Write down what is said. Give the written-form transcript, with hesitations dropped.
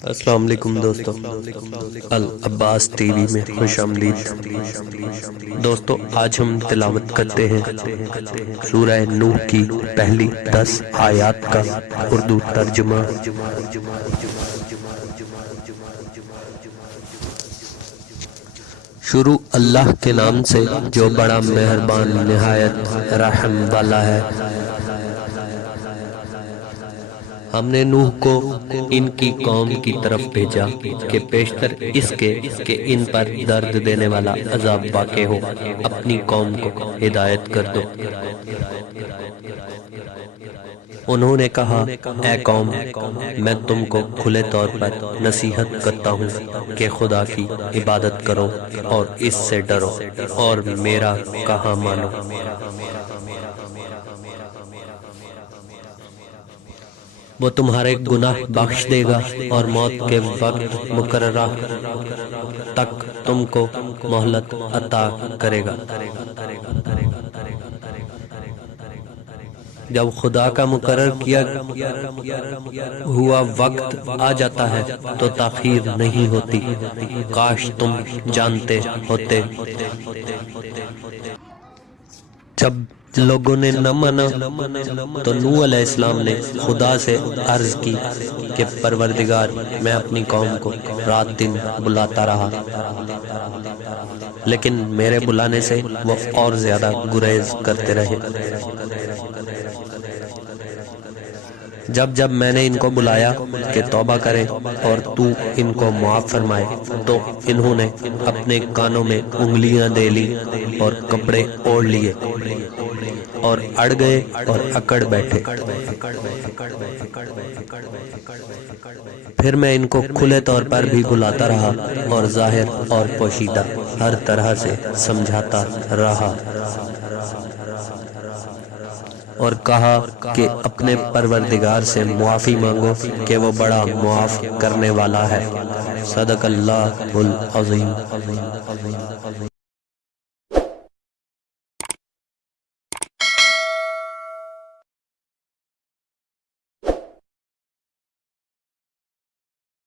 السلام علیکم دوستو، العباس ٹی وی میں خوش آمدید۔ دوستو، آج ہم تلاوت کرتے ہیں سورہ نوح کی پہلی 10 آیات کا اردو ترجمہ۔ شروع اللہ کے نام سے جو بڑا مہربان نہایت رحم والا ہے۔ ہم نے نوح کو ان کی قوم کی طرف بھیجا کہ پیشتر اس کے کہ ان پر درد دینے والا عذاب واقع ہو، اپنی قوم کو ہدایت کر دو۔ انہوں نے کہا، اے قوم، میں تم کو کھلے طور پر نصیحت کرتا ہوں کہ خدا کی عبادت کرو اور اس سے ڈرو اور میرا کہا مانو۔ وہ تمہارے گناہ بخش دے گا اور موت کے وقت مقررہ تک تم کو مہلت عطا کرے گا۔ جب خدا کا مقرر کیا ہوا وقت آ جاتا ہے تو تاخیر نہیں ہوتی۔ کاش تم جانتے ہوتے۔ جب لوگوں نے نہ مانا تو نوح علیہ السلام نے خدا سے عرض کی کہ پروردگار، میں اپنی قوم کو رات دن بلاتا رہا، لیکن میرے بلانے سے وہ اور زیادہ گریز کرتے رہے۔ جب میں نے ان کو بلایا کہ توبہ کریں اور تو ان کو معاف فرمائے تو انہوں نے اپنے کانوں میں انگلیاں دے لی اور کپڑے اوڑھ لیے اور اڑ گئے اور اکڑ بیٹھے۔ پھر میں ان کو کھلے طور پر بھی بلاتا رہا اور ظاہر اور پوشیدہ ہر طرح سے سمجھاتا رہا، اور کہا کہ اپنے پروردگار سے معافی مانگو کہ وہ بڑا معاف کرنے والا ہے۔ صدق اللہ العظیم۔